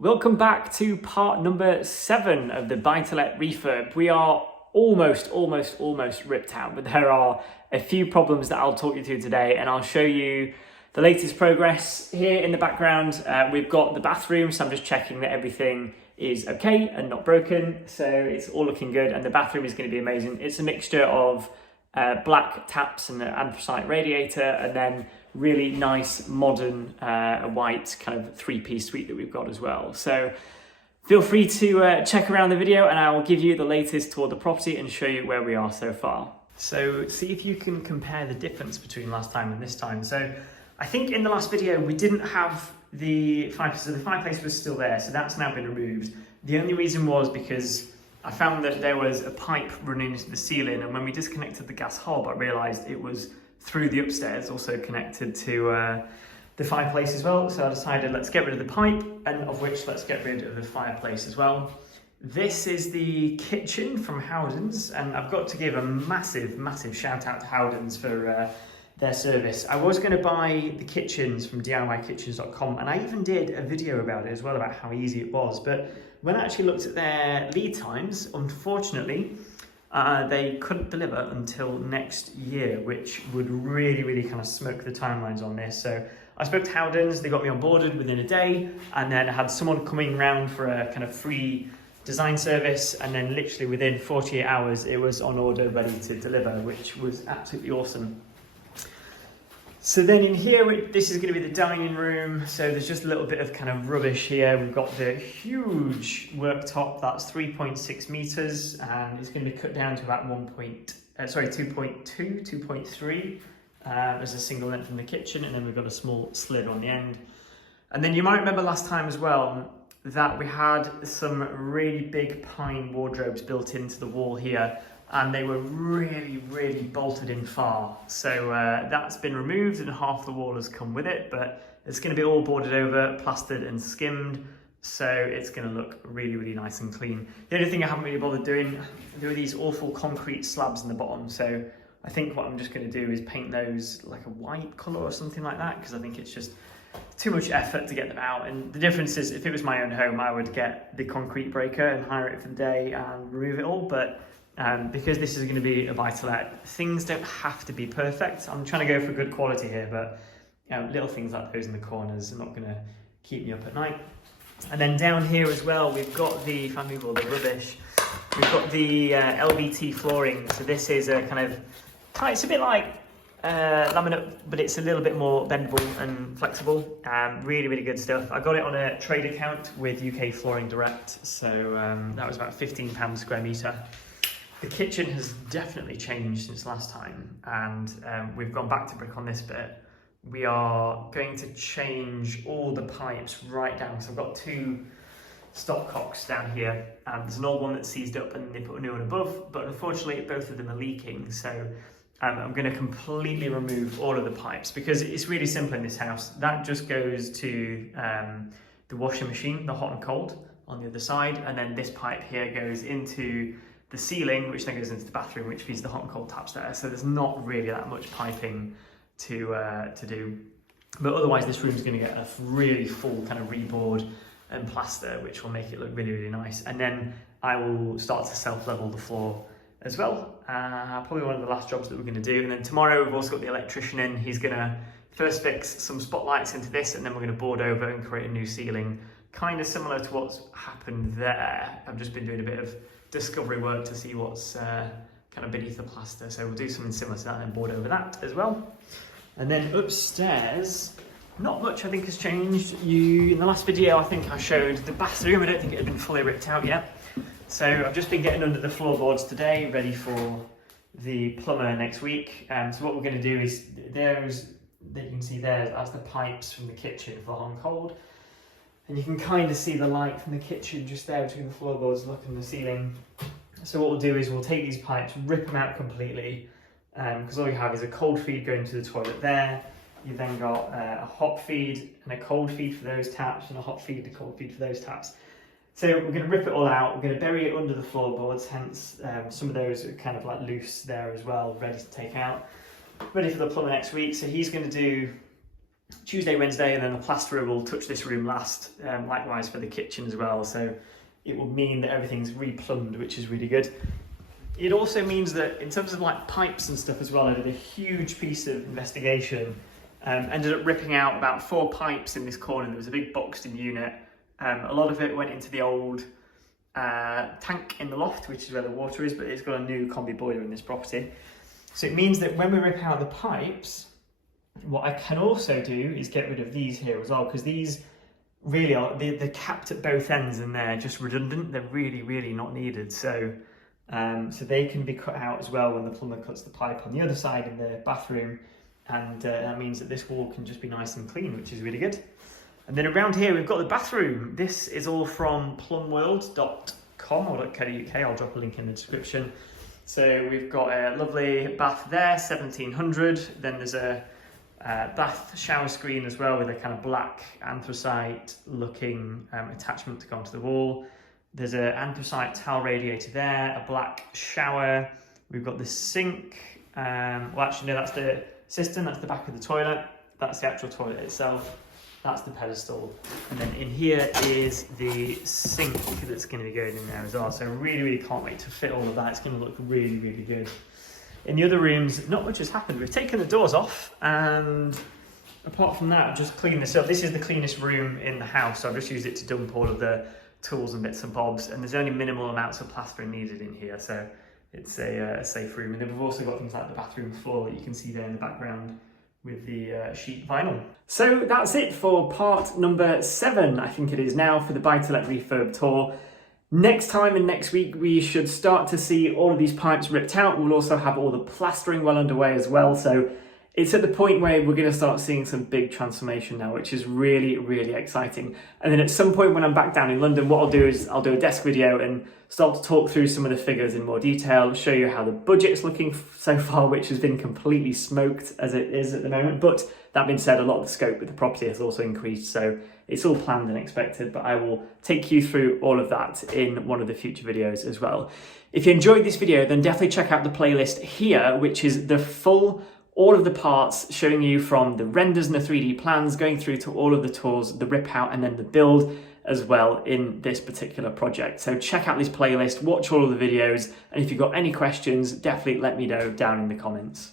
Welcome back to part number 7 of the buy-to-let refurb. We are almost ripped out, but there are a few problems that I'll talk you through today, and I'll show you the latest progress. Here in the background, we've got the bathroom, so I'm just checking that everything is okay and not broken. So it's all looking good, and the bathroom is going to be amazing. It's a mixture of black taps and an anthracite radiator, and then really nice modern white kind of 3-piece suite that we've got as well. So feel free to check around the video, and I will give you the latest toward the property and show you where we are so far. So see if you can compare the difference between last time and this time. So I think in the last video we didn't have the fireplace, so the fireplace was still there, so that's now been removed. The only reason was because I found that there was a pipe running into the ceiling, and when we disconnected the gas hob, I realised it was through the upstairs, also connected to the fireplace as well. So I decided let's get rid of the pipe, and of which let's get rid of the fireplace as well. This is the kitchen from Howden's, and I've got to give a massive shout out to Howden's for their service. I was going to buy the kitchens from DIYkitchens.com, and I even did a video about it as well, about how easy it was. But when I actually looked at their lead times, unfortunately, they couldn't deliver until next year, which would really kind of smoke the timelines on this. So I spoke to Howden's, they got me on boarded within a day, and then I had someone coming round for a kind of free design service, and then literally within 48 hours it was on order, ready to deliver, which was absolutely awesome. So then in here, this is going to be the dining room. So there's just a little bit of kind of rubbish here. We've got the huge worktop, that's 3.6 meters, and it's going to be cut down to about 2.3 as a single length in the kitchen, and then we've got a small slit on the end. And then you might remember last time as well that we had some really big pine wardrobes built into the wall here, and they were really bolted in far. So that's been removed, and half the wall has come with it, but it's going to be all boarded over, plastered and skimmed, so it's going to look really nice and clean. The only thing I haven't really bothered doing, there are these awful concrete slabs in the bottom, so I think what I'm just going to do is paint those like a white colour or something like that, because I think it's just too much effort to get them out. And the difference is, if it was my own home, I would get the concrete breaker and hire it for the day and remove it all, but because this is going to be a buy-to-let, things don't have to be perfect. I'm trying to go for good quality here, but little things like those in the corners are not going to keep me up at night. And then down here as well, we've got the, if I move all the rubbish, we've got the Lvt Flooring. So this is a kind of, it's a bit like laminate, but it's a little bit more bendable and flexible. Really good stuff. I got it on a trade account with UK Flooring Direct, so that was about £15 square metre. The kitchen has definitely changed since last time, and we've gone back to brick on this bit. We are going to change all the pipes right down. So I've got 2 stopcocks down here, and there's an old one that's seized up, and they put a new one above, but unfortunately both of them are leaking. So I'm going to completely remove all of the pipes, because it's really simple in this house. That just goes to the washing machine, the hot and cold on the other side, and then this pipe here goes into the ceiling, which then goes into the bathroom, which feeds the hot and cold taps there. So there's not really that much piping to do, but otherwise this room's going to get a really full kind of reboard and plaster, which will make it look really nice. And then I will start to self-level the floor as well. Probably one of the last jobs that we're going to do. And then tomorrow we've also got the electrician in. He's going to first fix some spotlights into this, and then we're going to board over and create a new ceiling, kind of similar to what's happened there. I've just been doing a bit of discovery work to see what's kind of beneath the plaster, so we'll do something similar to that and board over that as well. And then upstairs, not much I think has changed. In the last video I think I showed the bathroom. I don't think it had been fully ripped out yet, so I've just been getting under the floorboards today, ready for the plumber next week. So what we're going to do is, those that you can see there, that's the pipes from the kitchen for hot and cold. And you can kind of see the light from the kitchen just there between the floorboards looking at the ceiling. So what we'll do is we'll take these pipes, rip them out completely, because all you have is a cold feed going to the toilet there. You've then got a hot feed and a cold feed for those taps, and a hot feed and a cold feed for those taps. So we're going to rip it all out, we're going to bury it under the floorboards, hence some of those are kind of like loose there as well, ready to take out. Ready for the plumber next week, so he's going to do Tuesday, Wednesday, and then the plasterer will touch this room last, likewise for the kitchen as well. So it will mean that everything's replumbed, which is really good. It also means that in terms of like pipes and stuff as well, I did a huge piece of investigation. Ended up ripping out about 4 pipes in this corner. There was a big boxed in unit. A lot of it went into the old tank in the loft, which is where the water is, but it's got a new combi boiler in this property. So it means that when we rip out the pipes, what I can also do is get rid of these here as well, because these really are, they're capped at both ends and they're just redundant. They're really, really not needed. So they can be cut out as well when the plumber cuts the pipe on the other side in the bathroom. And that means that this wall can just be nice and clean, which is really good. And then around here, we've got the bathroom. This is all from plumworld.com or .co.uk. I'll drop a link in the description. So we've got a lovely bath there, 1700. Then there's a bath shower screen as well with a kind of black anthracite looking attachment to go onto the wall. There's an anthracite towel radiator there, a black shower. We've got the sink. Well, actually, no, that's the cistern. That's the back of the toilet. That's the actual toilet itself. That's the pedestal. And then in here is the sink that's going to be going in there as well. So I really, really can't wait to fit all of that. It's going to look really, really good. In the other rooms, not much has happened. We've taken the doors off, and apart from that, I've just cleaned this up. This is the cleanest room in the house, so I've just used it to dump all of the tools and bits and bobs, and there's only minimal amounts of plastering needed in here, so it's a safe room. And then we've also got things like the bathroom floor that you can see there in the background with the sheet vinyl. So that's it for part number 7, I think it is now, for the buy-to-let refurb tour. Next time and next week, we should start to see all of these pipes ripped out. We'll also have all the plastering well underway as well. So it's at the point where we're going to start seeing some big transformation now, which is really, really exciting. And then at some point when I'm back down in London, what I'll do is I'll do a desk video and start to talk through some of the figures in more detail, show you how the budget's looking so far, which has been completely smoked as it is at the moment. But that being said, a lot of the scope with the property has also increased, so it's all planned and expected, but I will take you through all of that in one of the future videos as well. If you enjoyed this video, then definitely check out the playlist here, which is the full, all of the parts, showing you from the renders and the 3D plans, going through to all of the tours, the rip out and then the build as well in this particular project. So check out this playlist, watch all of the videos, and if you've got any questions, definitely let me know down in the comments.